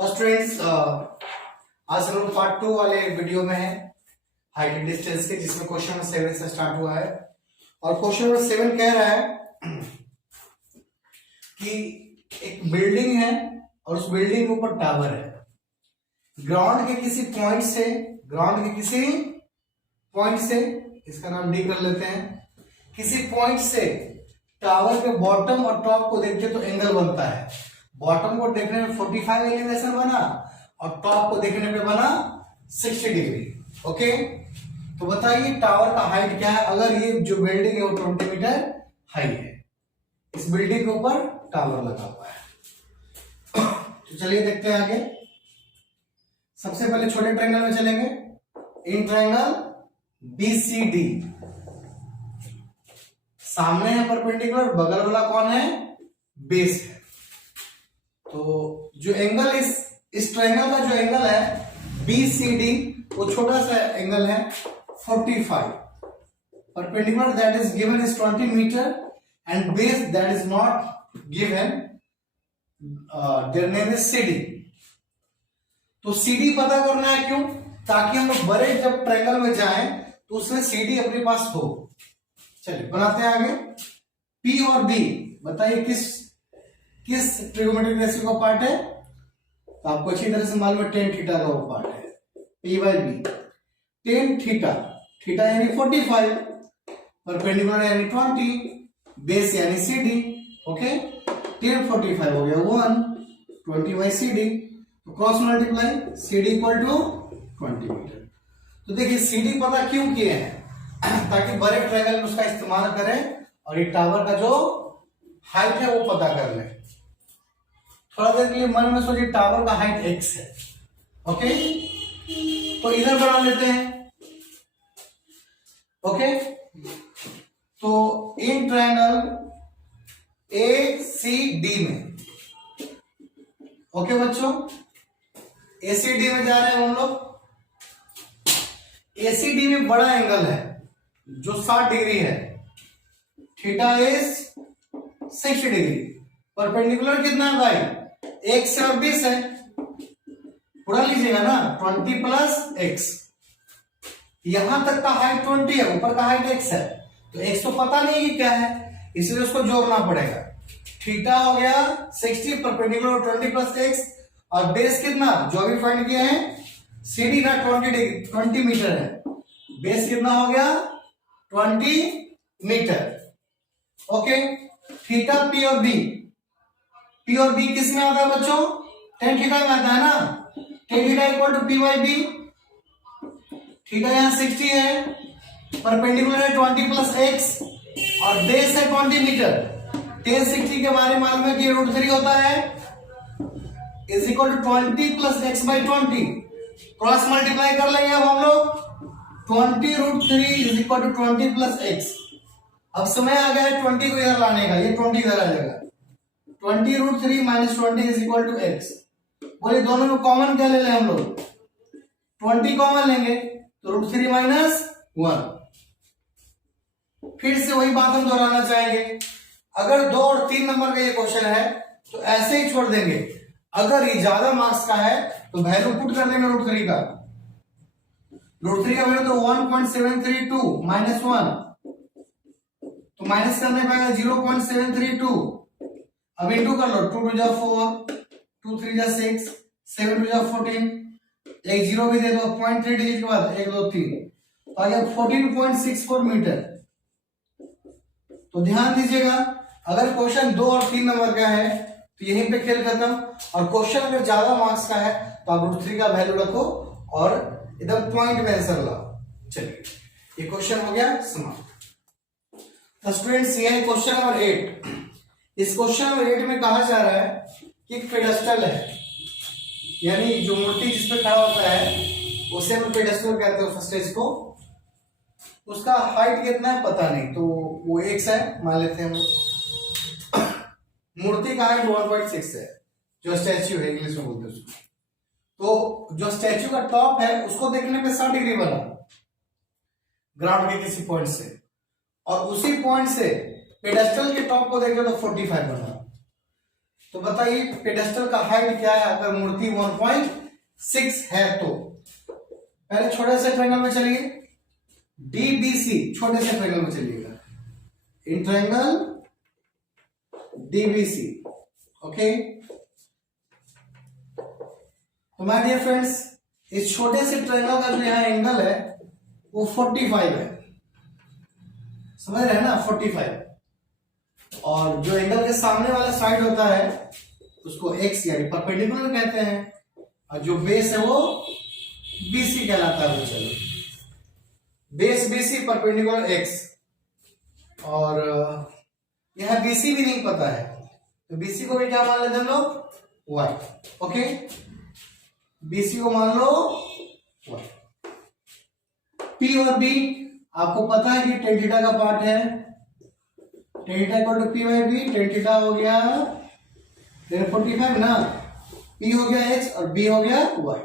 तो स्टूडेंट्स आज हम लोग पार्ट 2 वाले वीडियो में है हाइट एंड डिस्टेंस के, जिसमें क्वेश्चन नंबर 7 से स्टार्ट हुआ है। और क्वेश्चन नंबर 7 कह रहा है कि एक बिल्डिंग है और उस बिल्डिंग के ऊपर टावर है। ग्राउंड के किसी पॉइंट से इसका नाम डी कर लेते हैं। किसी पॉइंट से टावर के बॉटम और टॉप को देखते तो एंगल बनता है। बॉटम को देखने में 45 एलिवेशन बना और टॉप को देखने पे बना 60 डिग्री। ओके, तो बताइए टावर का हाइट क्या है अगर ये जो बिल्डिंग है वो 20 मीटर हाई है। इस बिल्डिंग के ऊपर टावर लगा हुआ है। तो चलिए देखते हैं आगे। सबसे पहले छोटे ट्रायंगल में चलेंगे। इन ट्रायंगल BCD सामने है परपेंडिकुलर, बगल वाला कौन है? बेस है। तो जो एंगल इस ट्रायंगल का जो एंगल है BCD वो छोटा सा एंगल है 45। Perpendicular that is given is 20 metre and base that is not given, their name is CD। तो CD पता करना है, क्यों? ताकि हम लोग बड़े जब ट्रायंगल में जाएं तो उसमें CD अपने पास हो। चलिए बनाते हैं आगे। P और B बताइए किस ट्रिगोनोमेट्रिक रेशियो का पार्ट है? तो आपको अच्छी तरह से मालूम है tan थीटा का वो पार्ट है P/B। tan थीटा यानी 45, परपेंडिकुलर यानी 20, बेस यानी CD। ओके, tan 45 हो गया 1, 20/CD, तो cross multiply CD equal to 20 metre. तो देखिए CD पता क्यों किए हैं? ताकि बड़े ट्रायंगल में उसका इस्तेमाल करें और ये टावर का जो हाइट है वो पता कर ले। थोड़ा देर के लिए मन में सोचिए टावर का हाइट x है। ओके, तो इधर बना लेते हैं। ओके, तो इन ट्रायंगल ACD में, ओके बच्चों, ACD में जा रहे हैं हम लोग। ACD में बड़ा एंगल है जो 60 डिग्री है, थीटा इज 60 डिग्री। परपेंडिकुलर कितना है भाई? 1 से और 20 है, उड़ा लीजिएगा ना, 20 प्लस x। यहां तक का हाइट 20 है, ऊपर का हाइट x है, तो x तो पता नहीं कि क्या है, इसलिए उसको जोड़ना पड़ेगा। थीटा हो गया 60, परपेंडिकुलर 20 प्लस x, और बेस कितना जो भी फाइंड किया है CD ना 20 मीटर है, बेस कितना हो गया 20 मीटर। ओके, थीटा P और B किस में आता है बच्चों? tan थीटा में आता है ना। tan theta equal to P/B। Theta यहां 60 है, परपेंडिकुलर है 20 प्लस x और बेस है 20 मीटर। tan 60 के बारे में मालूम है कि √3 होता है, is equal to 20 plus x/20। Cross multiply कर लेंगे अब हम लोग। 20√3 is equal to 20 plus x। अब समय आ गया है 20 को इधर लाने का, ये 20 इधर आ जाएगा। 20√3 minus 20 is equal to x। बोले दोनों में कॉमन क्या ले लें हम लोग? 20 कॉमन लेंगे तो √3 माइनस 1। फिर से वही बात हम दोहराना चाहेंगे। अगर 2 और 3 नंबर का ये क्वेश्चन है तो ऐसे ही छोड़ देंगे। अगर ये ज्यादा मार्क्स का है तो वैल्यू पुट कर देंगे √3 का। √3 का वैल्यू तो 1.732 माइनस 1, तो माइनस करने पाएगा 0.732। अब इंटू कर लो, 2 2 जा 4, 2 3 जा 6, 7 2 जा 14, एक जीरो भी दे दो 0.3 डिजिट के बाद 1 2 3, तो आ गया 14.64 मीटर। तो ध्यान दीजिएगा, अगर क्वेश्चन 2 और 3 नंबर का है तो यहीं पे खेल खत्म, और क्वेश्चन अगर ज्यादा मार्क्स का है तो आप √3 का वैल्यू रखो और एकदम पॉइंट में आंसर लाओ। चलिए, ये क्वेश्चन हो गया समाप्त। तो स्टूडेंट्स, ये है क्वेश्चन नंबर 8। इस क्वेश्चन नंबर 8 में कहा जा रहा है कि एक पेडेस्टल है, यानी जो मूर्ति जिसपे खड़ा होता है उसे हम पेडेस्टल कहते हैं, स्टेज को। उसका हाइट कितना है पता नहीं, तो वो x है मान लेते हैं हम। मूर्ति का हाइट 1.6 है, जो स्टैच्यू है इंग्लिश में बोलते हैं उसको। तो जो स्टैच्यू का टॉप है उसको देखने पे 60 डिग्री बना ग्राउंड के किसी पॉइंट से, और उसी पॉइंट से पेडेस्टल के टॉप को देखें तो 45 बना। तो बताइए पेडेस्टल का हाइट क्या है अगर मूर्ति 1.6 है तो। पहले छोटे से ट्रायंगल में चलिए, डीबीसी छोटे से ट्रायंगल में चलिएगा, इन ट्रायंगल डीबीसी। ओके, तो माय डियर फ्रेंड्स, इस छोटे से ट्रायंगल का जो यहाँ एंगल है वो 45 है, समझ रहे हैं ना, 45। और जो एंगल के सामने वाला साइड होता है उसको एक्स यानी परपेंडिकुलर कहते हैं, और जो बेस है वो बीसी कहलाता है। चलो, बेस बीसी, परपेंडिकुलर एक्स, और यह बीसी भी नहीं पता है तो बीसी को भी क्या मान लेते हैं हम लोग, वाई। ओके, बीसी को मान लो वाई। पी और बी आपको पता है कि टेन थीटा का पार्ट है, tan theta equal to P by B, tan theta हो गया 45 ना, पी हो गया एक्स और बी हो गया वाई,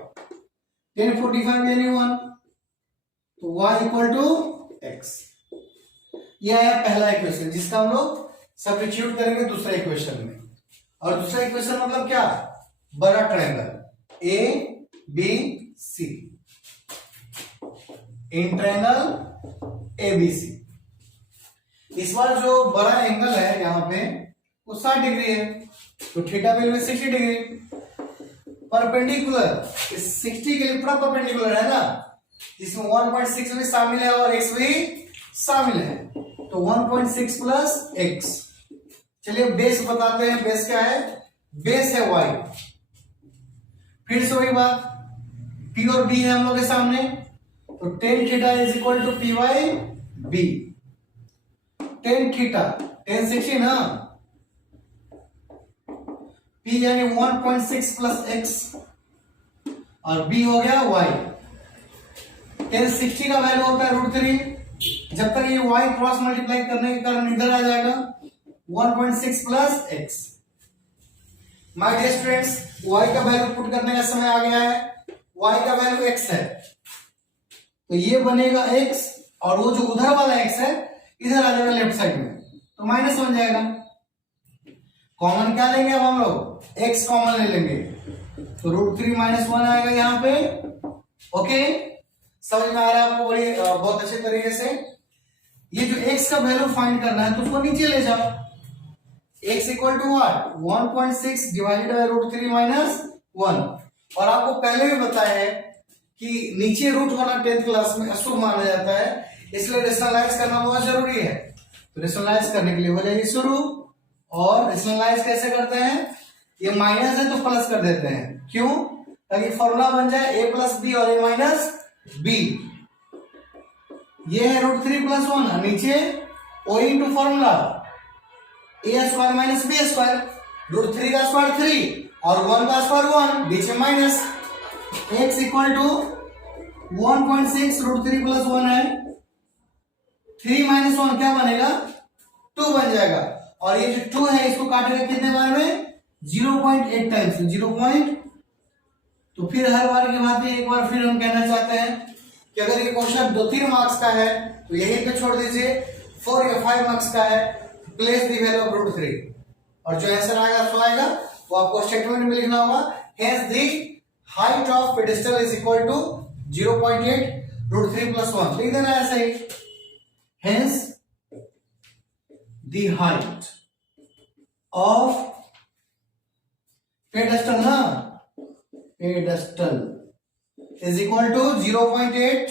1045 यानी 1, तो वाई इक्वल टू एक्स। यह है पहला इक्वेशन जिसका हम लोग सब्स्टिट्यूट करेंगे दूसरा इक्वेशन में। और दूसरा इक्वेशन मतलब क्या, बड़ा triangle A B C, in triangle ABC. इस बार जो बड़ा एंगल है यहां पे वो 60 डिग्री है, तो थीटा वैल्यू 60 डिग्री। परपेंडिकुलर 60 के लिए पूरा परपेंडिकुलर है ना, जिसमें 1.6 भी शामिल है और x भी शामिल है, तो 1.6 प्लस x। चलिए बेस बताते हैं, बेस क्या है, बेस है y। फिर से वही बात, p और b है हम लोग के सामने, तो tan theta is equal to P by B. Tan theta 1060 ना, p यानी 1.6 प्लस x और b हो गया y। 1060 का वैल्यू होता है √3, जब तक ये y क्रॉस मल्टीप्लाई करने के कारण इधर आ जाएगा 1.6 plus x। My dear students, y का वैल्यू पुट करने का समय आ गया है, y का वैल्यू x है, तो ये बनेगा x और वो जो उधर वाला x है इधर आ जाएगा लेफ्ट साइड में, तो माइनस बन जाएगा। कॉमन क्या लेंगे अब हम लोग, x कॉमन ले लेंगे, तो √3 माइनस 1 आएगा यहाँ पे। ओके, समझ में आ रहा है आपको, बड़ी बहुत अच्छे तरीके से। ये जो x का वैल्यू फाइंड करना है तो उसको नीचे ले जाओ, x equal to what, 1.6 divided by √3 minus 1। और आपको पहले भी बताया है कि नीचे रूट होना 10th क्लास में अशुभ माना जाता है, इसलिए रेशनलाइज करना बहुत जरूरी है। तो रेशनलाइज करने के लिए हो जाएगी शुरू, और रेशनलाइज कैसे करते हैं, ये माइनस है तो प्लस कर देते हैं, क्यों, ताकि फॉर्मूला बन जाए a प्लस बी और a माइनस बी। ये है √3 प्लस 1, नीचे o into formula a square minus b square, √3 का स्क्वायर 3 और 1 का स्क्वायर 1, बीच में minus, x equal to 1.6 √3 plus 1 है, 3 माइनस 1 क्या बनेगा, 2 बन जाएगा। और ये जो 2 है इसको काटेगा कितने बार में, 0.8 टाइम्स, 0. तो फिर हर बार की बात है, एक बार फिर हम कहना चाहते हैं कि अगर ये क्वेश्चन 2-3 मार्क्स का है तो यहीं पे छोड़ दीजिए, 4 या 5 मार्क्स का है प्लेस द वैल्यू ऑफ √3, और जो आंसर आएगा सो आएगा, वो आपको स्टेटमेंट में लिखना होगा, hence the height of pedestal is equal to 0.8 √3 plus 1, लिख देना ऐसे ही, hence the height of pedestal ना, pedestal is equal to 0.8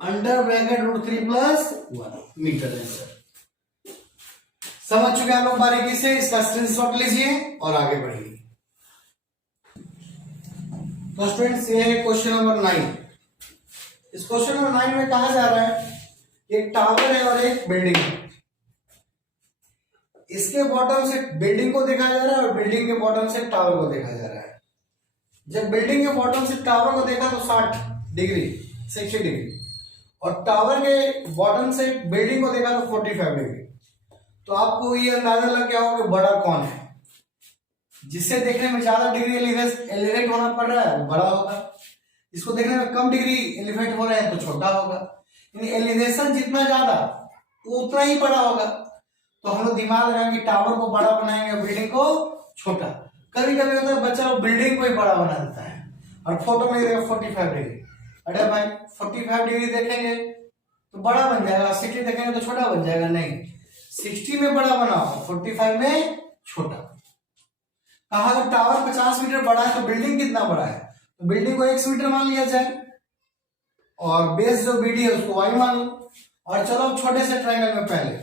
under bracket √3 plus 1 metre answer. समझ चुके हैं लोग बारीकी से, इसका स्क्रीनशॉट लीजिए और आगे बढ़िए। तो स्टूडेंट्स, ये है क्वेश्चन नंबर 9। इस क्वेश्चन नंबर 9 में कहा जा रहा है एक टावर है और एक बिल्डिंग है, इसके बॉटम से बिल्डिंग को देखा जा रहा है और बिल्डिंग के बॉटम से टावर को देखा जा रहा है। जब बिल्डिंग के बॉटम से टावर को देखा तो 60 डिग्री 60 डिग्री, और टावर के बॉटम से बिल्डिंग को देखा तो 45 डिग्री। तो आपको ये अंदाजा लग गया होगा कि बड़ा कौन है, जिससे देखने में ज्यादा डिग्री एलिवेट होना पड़ रहा है वो बड़ा होगा, इसको देखने में कम डिग्री एलिवेट हो रहा है तो छोटा होगा। यानी एलिवेशन जितना ज्यादा वो उतना ही बड़ा होगा। तो हम लोग दिमाग लगाएं कि टावर को बड़ा बनाएंगे, बिल्डिंग को छोटा। कभी कभी होता है बच्चा लोग बिल्डिंग को ही बड़ा बना देता है और फोटो में देखा 45 डिग्री। अरे भाई 45 डिग्री देखेंगे तो बड़ा बन जाएगा, 60 देखेंगे तो छोटा बन जाएगा। नहीं, 60 में बड़ा बनाओ, 45 में छोटा। कहा अगर टावर 50 मीटर बड़ा है तो बिल्डिंग कितना बड़ा है, तो बिल्डिंग को x मीटर मान लिया जाए और बेस जो BD है उसको y मान लो। और चलो छोटे से ट्रायंगल में पहले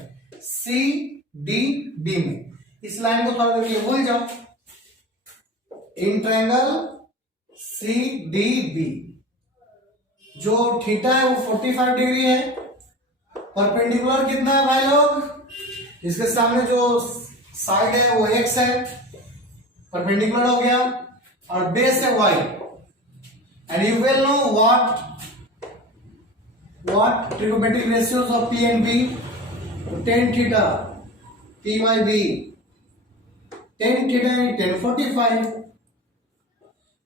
CDD में इस लाइन को थोड़ा देर भूल जाओ। इन ट्रायंगल CDB जो थीटा है वो 45 डिग्री है। परपेंडिकुलर कितना है भाई लोग, इसके सामने जो साइड है वो x है, परपेंडिकुलर हो गया, और बेस है y। And you will know what trigonometric ratios of P and B, tan theta P by B, tan theta है tan 45,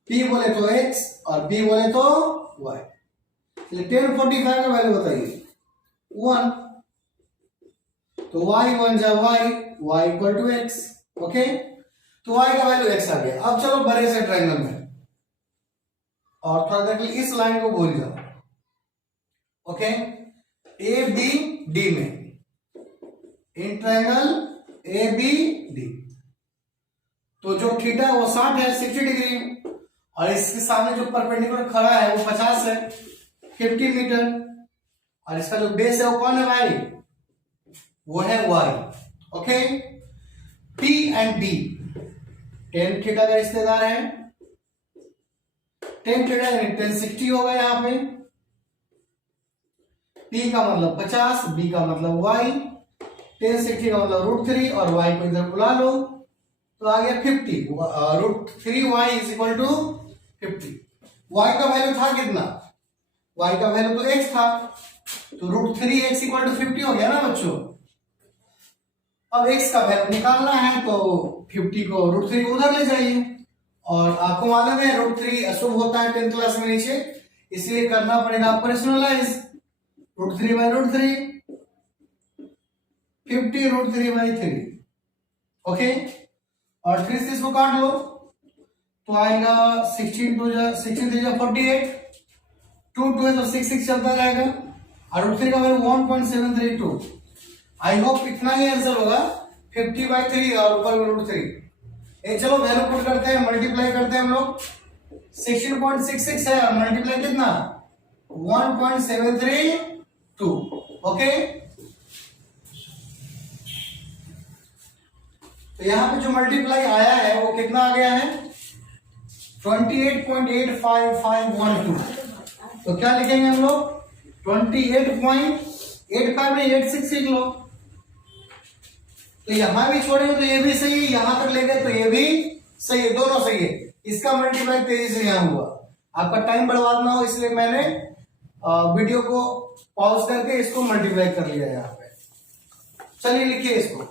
P बोले तो x और B बोले तो y। चलिए tan 45 का वैल्यू बताइए 1, तो y 1 जा y equal to x। Okay, तो y का वैल्यू x आ गया। अब चलो बड़े से ट्रायंगल में और थोड़ा देर के लिए इस लाइन को भूल जाओ। ओके, ABD में इन ट्रायंगल ABD तो जो थीटा है वो 60 है, 60 डिग्री, और इसके सामने जो परपेंडिकुलर खड़ा है वो 50 है, 50 मीटर, और इसका जो बेस है वो कौन है भाई, वो है y। Okay, P and D tan theta का रिश्तेदार है, tan थीटा यानी tan 60 होगा यहाँ पे। P का मतलब 50, B का मतलब y, tan 60 का मतलब √3 और y को इधर बुला लो तो आ गया 50। √3y is equal to 50। y का वैल्यू था कितना, y का वैल्यू तो x था, तो √3x इक्वल टू 50 हो गया ना बच्चों। अब x का वैल्यू निकालना है तो 50 को √3 उधर ले जाइए, और आपको मालूम है √3 अशुभ होता है 10th क्लास में नीचे, इसलिए करना पड़ेगा आपको रेशनलाइज। √3 by √3 50 √3 by 3। ओके, और 3 से इसको काट लो तो आएगा 16 2 48, 2 2 है तो 6 6 चलता रहेगा, और √3 का वैल्यू 1.732। आई होप इतना ही आंसर होगा, 50 by 3 और ऊपर में √3। चलो वैल्यू पुट करते हैं, मल्टीप्लाई करते हैं हम लोग। 16.66 है और मल्टीप्लाई कितना 1.732। ओके, तो यहां पे जो मल्टीप्लाई आया है वो कितना आ गया है 28.85512। तो क्या लिखेंगे हम लोग 28.85 में 86 लिख लो। तो यहां भी छोड़ेंगे तो ये भी सही है, यहां तक ले गए तो ये भी सही है, दोनों सही है। इसका मल्टीप्लाई तेजी से यहां हुआ, आपका टाइम बर्बाद ना हो इसलिए मैंने वीडियो को पॉज करके इसको मल्टीप्लाई कर लिया यहाँ पे। चलिए लिखिए इसको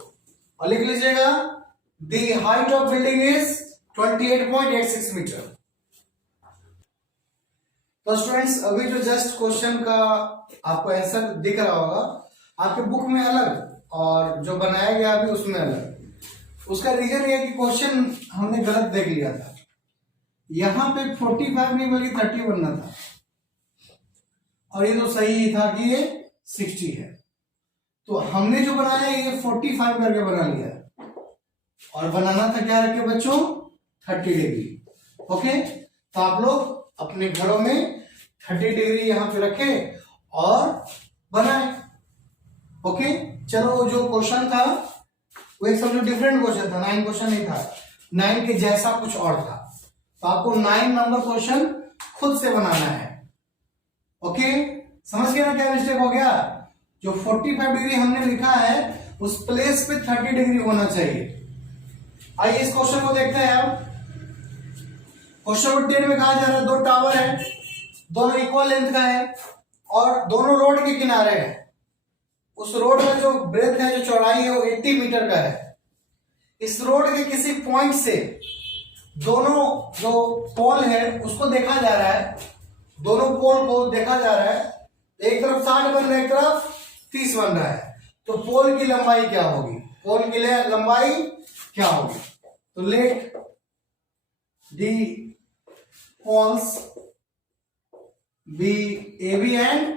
और लिख लीजिएगा the height of building is 28.86 meter. तो स्टूडेंट्स अभी जो जस्ट क्वेश्चन का आपको आंसर दिख रहा होगा आपके बुक में अलग और जो बनाया गया अभी उसमें अलग। उसका रीजन ये कि क्वेश्चन हमने गलत देख लिया था, यहां पे 45 नहीं बल्कि 30 बनना था, और ये तो सही ही था कि ये 60 है। तो हमने जो बनाया ये 45 करके बना लिया, और बनाना था क्या रखे बच्चों 30 डिग्री। ओके, तो आप लोग अपने घरों में 30 डिग्री यहां पे रखें और बनाए। ओके, चलो जो क्वेश्चन था वो एक समझो डिफरेंट क्वेश्चन था, 9 क्वेश्चन नहीं था, 9 के जैसा कुछ और था। तो आपको 9 नंबर क्वेश्चन खुद से बनाना है। ओके, समझ गए ना क्या मिस्टेक हो गया, जो 45 डिग्री हमने लिखा है उस प्लेस पे 30 डिग्री होना चाहिए। आइए इस क्वेश्चन को देखते हैं। अब क्वेश्चन नंबर 10 में कहा जा रहा है दो टावर है, दोनों इक्वल लेंथ का है और दोनों रोड के किनारे है। उस रोड में जो ब्रेथ है, जो चौड़ाई है वो 80 मीटर का है। इस रोड के किसी पॉइंट से दोनों जो पोल है उसको देखा जा रहा है, दोनों पोल को देखा जा रहा है, एक तरफ 60 बन रहा है, एक तरफ 30 बन रहा है। तो पोल की लंबाई क्या होगी, पोल की लंबाई क्या होगी। तो let the poles be A B and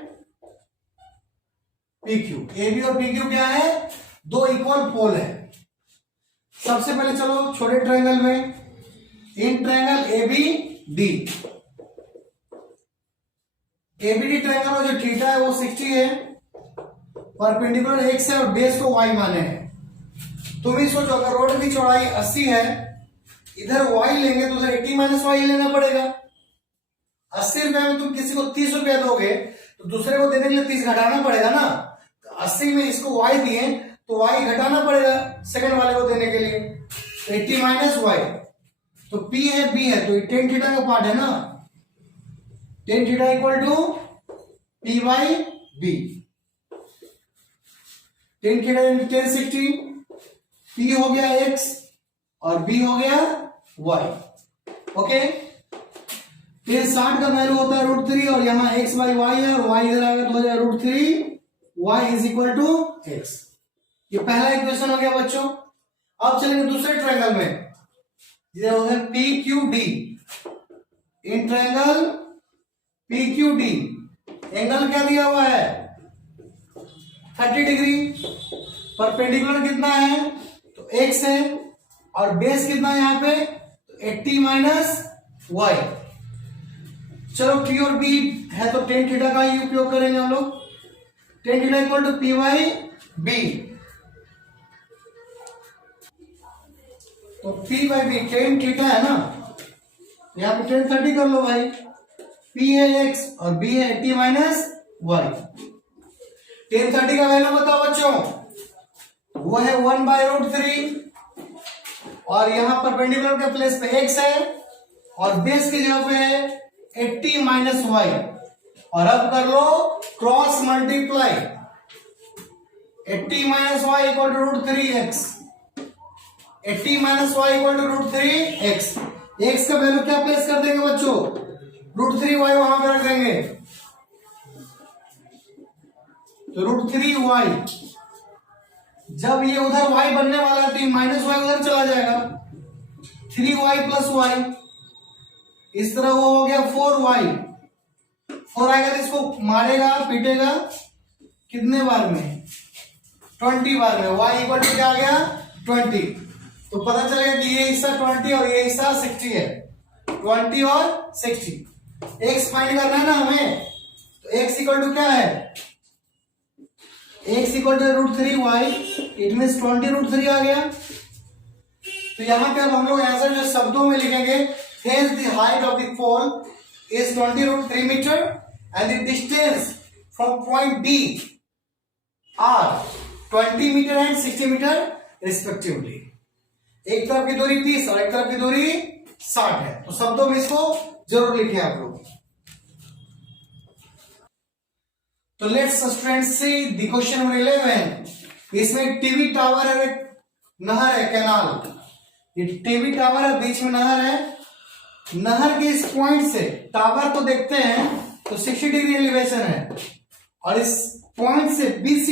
P Q. A B और पी क्यू क्या है, दो इक्वल पोल है। सबसे पहले चलो छोटे ट्रायंगल में, in triangle A B D, ABD triangle का जो थीटा है वो 60 है, परपेंडिकुलर एक्स है और बेस को वाई माने हैं। तुम ही सोचो अगर रोड की चौड़ाई 80 है, इधर वाई लेंगे तो उधर 80 माइनस वाई लेना पड़ेगा। 80 रुपए में तुम किसी को 30 रुपया दोगे तो दूसरे को देने के लिए 30 घटाना पड़ेगा ना। तो 80 में इसको वाई दिए तो वाई घटाना पड़ेगा सेकंड वाले को देने के लिए, तो 80 माइनस वाई। तो पी है बी है तो टेन थीटा का पार्ट है ना, tan theta equal to P by B. Tan theta into tan 60, P हो गया एक्स और बी हो गया वाई। ओके, टेन 60 का वैल्यू होता है √3 और यहाँ एक्स बाई वाई है और वाई इधर आएगा तो हो जाएगा √3 Y is equal to X. ये पहला इक्वेशन हो गया बच्चों। अब चलेंगे दूसरे ट्रायंगल में, ये हो गया P Q D. In triangle P Q D angle क्या दिया हुआ है 30 डिग्री, परपेंडिकुलर कितना है तो x है और बेस कितना है यहाँ पे तो 80 माइनस वाई। चलो t और b है तो टेन थीटा का ही उपयोग करेंगे हम लोग। Tan theta equal to P by B, तो p by B tan theta है ना, यहाँ पे टेन 30 कर लो भाई। p है x और b है 80 माइनस वाई। टेन 30 का वैल्यू बताओ बच्चों, वो है 1 बाई √3 और यहां परपेंडिकुलर के प्लेस पे x है और बेस की जगह पे है 80 माइनस वाई। और अब कर लो cross multiply, 80 minus Y equal to √3x, 80 minus Y equal to √3x। x का वैल्यू क्या प्लेस कर देंगे बच्चों, √3 वाई वहां पे रख देंगे तो √3y। जब ये उधर y बनने वाला है तो ये माइनस वाई उधर चला जाएगा, 3y प्लस वाई। इस तरह वो हो गया 4y, 4 आएगा तो इसको मारेगा पीटेगा कितने बार में 20 बार में। y इक्वल टू क्या आ गया 20, तो पता चलेगा कि ये हिस्सा 20 और ये हिस्सा 60 है, 20 और 60। x फाइंड करना है ना हमें, तो x इक्वल टू क्या है, x equal to √3y, it means 20 √3 आ गया। तो यहां पे अब हम लोग आंसर जो शब्दों में लिखेंगे, hence the height of the pole is 20 √3 meter and the distance from point D are 20 metre and 60 meter respectively. एक तरफ की दूरी 30 और एक तरफ की दूरी 60 है, तो शब्दों में इसको जरूर लिखें आप लोग। तो let's students see the question number 11। इसमें टीवी टावर है, नहर है, कैनाल। ये टीवी टावर है, बीच में नहर है। नहर के इस पॉइंट से टावर को देखते हैं तो 60 डिग्री एलिवेशन है और इस पॉइंट से 20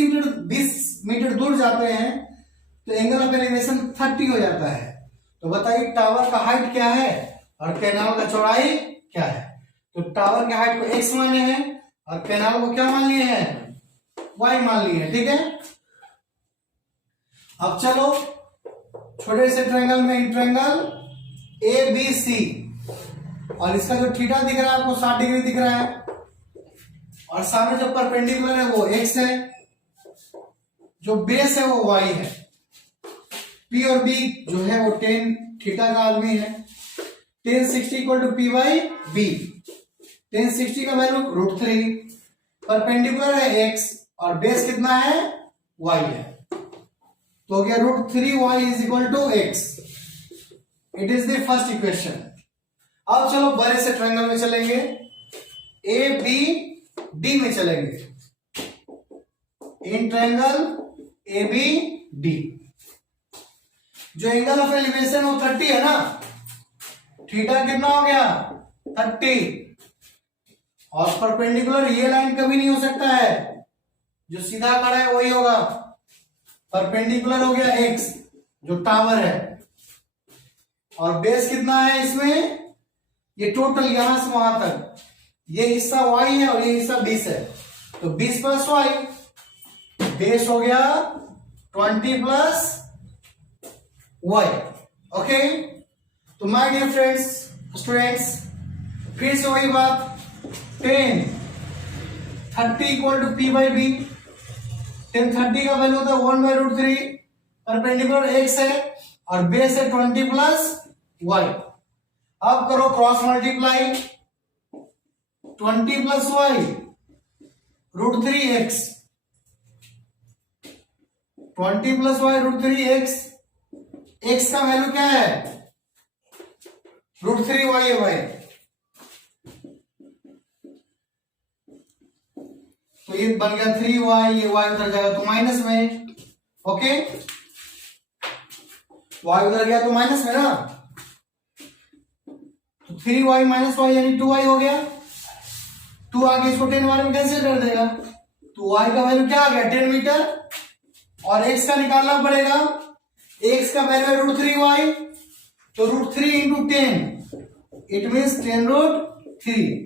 मीटर दूर जाते हैं तो एंगल ऑफ एलिवेशन 30 हो जाता है। तो बताइए टावर का हाइट क्या है और कैनाल का चौड़ाई क्या है। तो टावर के हाइट को x माने हैं और कैनाल को क्या मान लिए हैं, y मान लिए हैं। ठीक है, अब चलो छोटे से ट्रायंगल में, इन ट्रायंगल ABC और इसका जो थीटा दिख रहा है आपको 60 डिग्री दिख रहा है और सामने जो परपेंडिकुलर है वो x है, जो बेस है वो y है। P और B जो है वो टेन थीटा का आदमी है। Tan 60 equal to P by B, tan 60 का वैल्यू √3, परपेंडिकुलर है x और बेस कितना है y है, तो हो गया √3y is equal to x। It is the first equation. अब चलो बड़े से ट्रायंगल में चलेंगे, ABD में चलेंगे। इन ट्रायंगल ABD जो एंगल ऑफ एलिवेशन वो 30 है ना, थीटा कितना हो गया 30 और परपेंडिकुलर ये लाइन कभी नहीं हो सकता है, जो सीधा खड़ा है वही होगा। परपेंडिकुलर हो गया एक्स जो टावर है, और बेस कितना है इसमें, ये टोटल यहां से वहां तक, ये हिस्सा y है और ये हिस्सा 20 है, तो 20 प्लस y, बेस हो गया 20 प्लस y। ओके, तो माय डियर फ्रेंड्स, स्टूडेंट्स, फिर से वही बात, 10 30 equal to P by B, 10 30 का वैल्यू होता है 1/√3, परपेंडिकुलर एक्स है और बेस है 20 प्लस वाई। अब करो cross multiply, 20 plus Y √3x, 20 plus Y √3x, x का वैल्यू क्या है, √3y है भाई, तो ये बन गया 3y, ये y उधर जाएगा तो माइनस में। ओके, y उधर गया तो माइनस में ना, तो 3y माइनस y यानी 2y हो गया, 2 आगे इसको 10 बार में कैंसिल कर देगा, तो y का वैल्यू क्या आ गया 10 मीटर, और x का निकालना पड़ेगा, x का वैल्यू है √3y, तो √3 इंटू 10 इट मीन्स 10√3।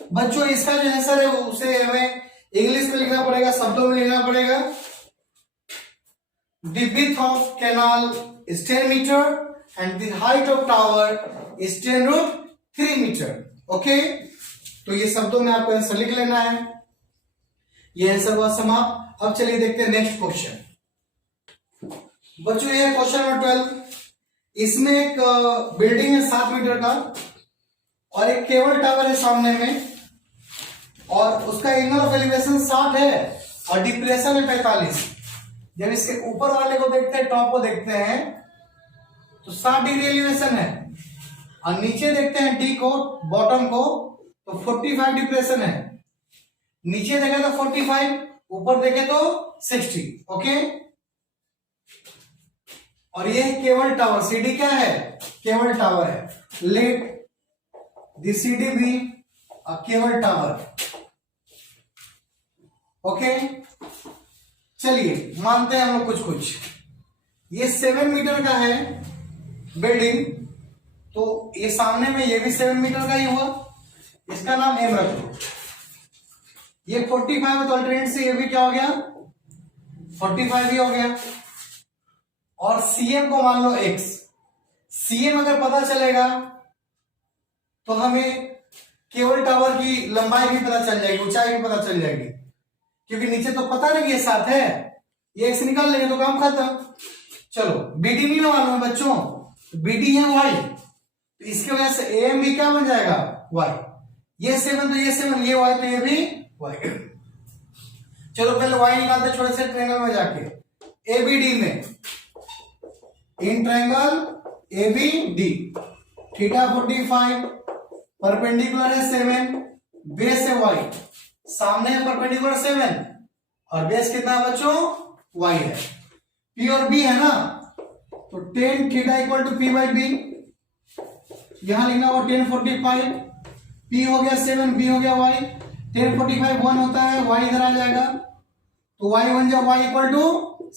बच्चों इसका जो आंसर है उसे हमें इंग्लिश में लिखना पड़ेगा, शब्दों में लिखना पड़ेगा। The width of canal is 10 meter and the height of tower is 10√3 meter. Okay, तो ये शब्दों में आपको आंसर लिख लेना है। ये आंसर हुआ समाप्त। अब चलिए देखते हैं नेक्स्ट क्वेश्चन। बच्चों ये क्वेश्चन नंबर 12। इसमें एक बिल्डिंग है 7 मीटर का और एक केबल टावर है सामने में, और उसका एंगल ऑफ एलिवेशन 60 है और डिप्रेशन है 45। जब इसके ऊपर वाले को देखते हैं, टॉप को देखते हैं, तो 60 डिग्री एलिवेशन है, और नीचे देखते हैं डी को, बॉटम को, तो 45 डिप्रेशन है। नीचे देखे तो 45, ऊपर देखे तो 60। ओके, और ये केबल टावर, सीडी क्या है, केबल टावर है। Let the CD be a cable tower. Okay, चलिए मानते हैं हम लोग कुछ। ये 7 मीटर का है बिल्डिंग, तो ये सामने में ये भी 7 मीटर का ही हुआ, इसका नाम एम रख लो। ये 45 है तो अल्टरनेट से ये भी क्या हो गया, 45 ही हो गया। और सीएम को मान लो एक्स। सीएम अगर पता चलेगा तो हमें केबल टावर की लंबाई भी पता चल जाएगी, ऊंचाई भी पता चल जाएगी, क्योंकि नीचे तो पता नहीं ये 7 है, ये एक्स निकाल लेंगे तो काम खत्म। चलो बीडी नहीं ना मालूम है बच्चों, बीडी है वाई, तो इसकी वजह से एम भी क्या बन जाएगा, वाई। ये 7 तो ये 7, ये वाई तो ये भी वाई। चलो पहले वाई निकालते छोटे से ट्रायंगल में जाके, एबीडी में, in triangle ABD, theta 45, perpendicular है 7, बेस है वाई, सामने है परपेंडिकुलर 7, और बेस कितना है बच्चों, y है। p और b है ना, तो 10 theta equal to p by B, यहां लिखना होगा 10 45, p हो गया 7, b हो गया y, 10 45 1 होता है, y इधर आ जाएगा, तो y बन जाए y इक्वल टू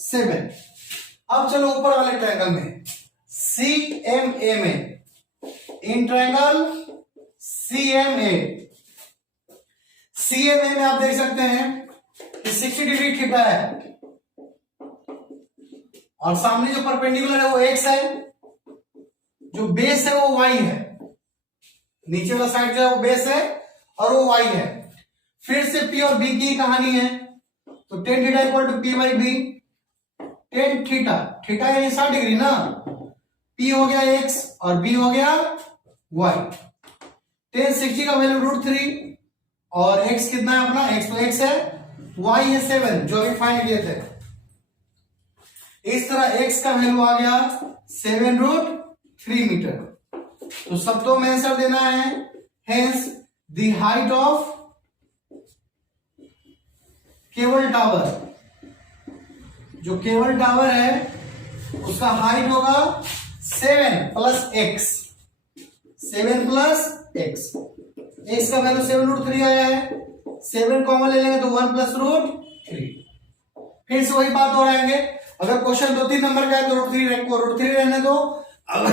7। अब चलो ऊपर वाले ट्रायंगल में, CMA में, इन ट्रायंगल CMA, CMA में आप देख सकते हैं कि 60 डिग्री थीटा है, और सामने जो परपेंडिकुलर है वो x है, जो बेस है वो y है, नीचे वाला साइड जो है वो बेस है और वो y है। फिर से p और b की कहानी है, तो 10 theta equal to p by B, 10 theta, theta यानी 60 डिग्री ना, p हो गया x और b हो गया y। 10 60 का वैल्यू √3, और x कितना है अपना, x तो x है, y है 7 जो अभी फाइंड किए थे। इस तरह x का वैल्यू आ गया 7√3 मीटर। तो शब्दों में आंसर देना है, hence the height of cable tower, जो केबल टावर है उसका हाइट होगा 7 plus x, 7 plus x, x का वैल्यू 7√3 आया है, 7 कॉमन ले लेंगे तो 1 प्लस √3। फिर से वही बात दोहराएंगे। अगर क्वेश्चन 2-3 नंबर का है तो √3 रहने दो। अगर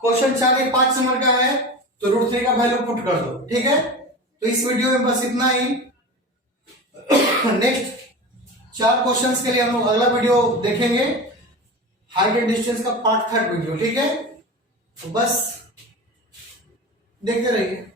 क्वेश्चन 4-5 नंबर का है तो √3 का वैल्यू पुट कर दो। ठीक है, तो इस वीडियो में बस इतना ही। नेक्स्ट 4 क्वेश्चंस के लिए हम लोग अगला वीडियो देखेंगे, हाइट एंड डिस्टेंस का पार्ट 3 वीडियो। ठीक है, तो बस देखते रहिए।